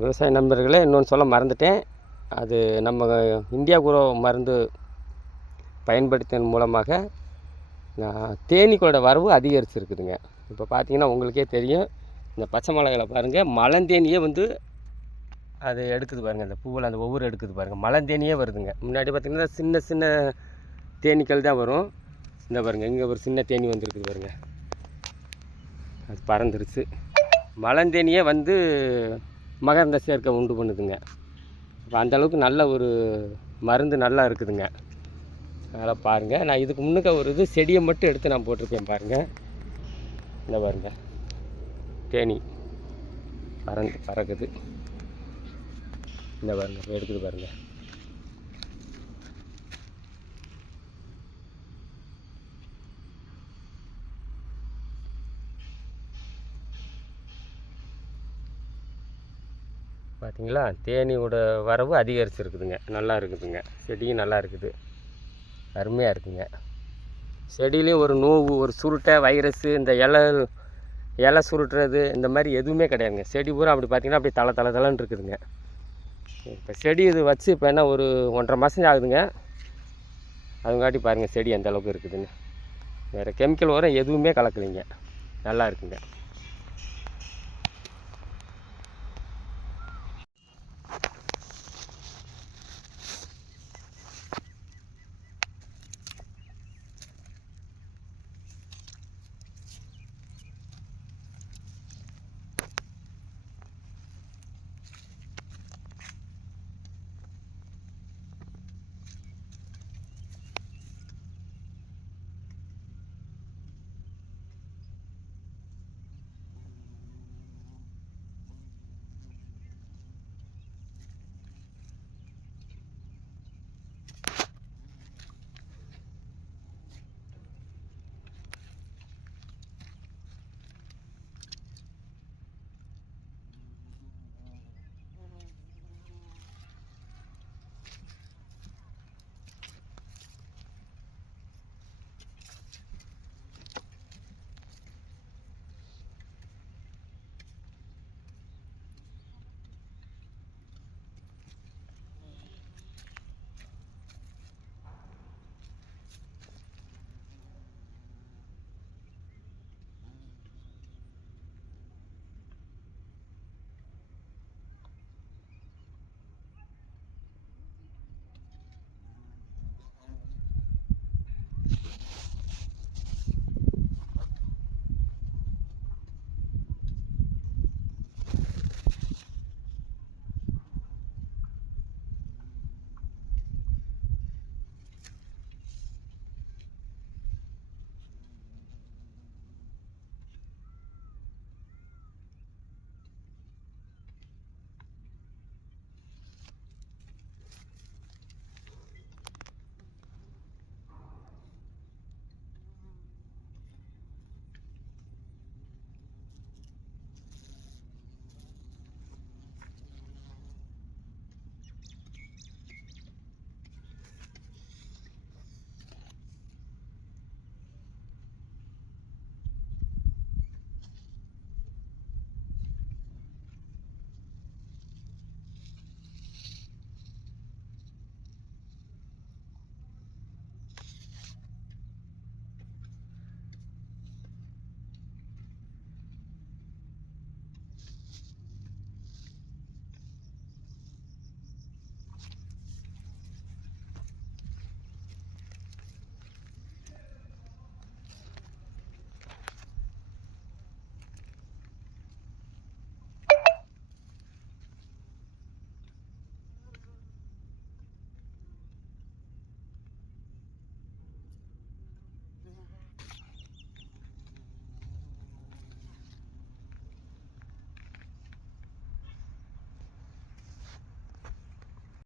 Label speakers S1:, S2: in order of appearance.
S1: விவசாய நண்பர்களே இன்னொன்று சொல்ல மறந்துட்டேன். அது நம்ம இந்தியா குரோ மருந்து பயன்படுத்தின மூலமாக நான் தேனீக்களோட வரவு அதிகரிச்சிருக்குதுங்க. இப்போ பார்த்தீங்கன்னா உங்களுக்கே தெரியும். இந்த பச்சை மிளகாயில பாருங்கள் மலந்தேனியே வந்து அது எடுக்குது பாருங்கள் அந்த பூவில் அந்த ஒவ்வொரு எடுக்குது பாருங்கள் மலந்தேனியே வருதுங்க. முன்னாடி பார்த்திங்கன்னா சின்ன சின்ன தேனீக்கள் தான் வரும். இந்த பாருங்கள் இங்கே ஒரு சின்ன தேனி வந்துருக்குது பாருங்கள் அது பறந்துருச்சு. மலந்தேனியே வந்து மகரந்த சேர்க்கை உண்டு பண்ணுதுங்க. இப்போ அந்தளவுக்கு நல்ல ஒரு மருந்து நல்லா இருக்குதுங்க. அதனால் பாருங்கள் நான் இதுக்கு முன்னுக்க ஒரு இது செடியை மட்டும் எடுத்து நான் போட்டிருக்கேன் பாருங்கள் இந்த பாருங்கள் தேனி பறந்து பறக்குது. இந்த பாருங்கள் எடுக்குது பாருங்கள் பார்த்தீங்களா தேனியோட வரவு அதிகரிச்சிருக்குதுங்க. நல்லா இருக்குதுங்க. செடியும் நல்லா இருக்குது. அருமையாக இருக்குங்க. செடியிலையும் ஒரு நோவு ஒரு சுருட்டை வைரஸு இந்த இலை இலை சுருட்டுறது இந்த மாதிரி எதுவுமே கிடையாதுங்க. செடி பூரா அப்படி பார்த்தீங்கன்னா அப்படி தலை தலை தலைன்னு இருக்குதுங்க. இப்போ செடி இது வச்சு இப்போ என்ன ஒரு ஒன்றரை மாதம் ஆகுதுங்க. அதுங்காட்டி பாருங்கள் செடி எந்த அளவுக்கு இருக்குதுன்னு. வேறு கெமிக்கல் உரம் எதுவுமே கலக்கலைங்க. நல்லா இருக்குங்க.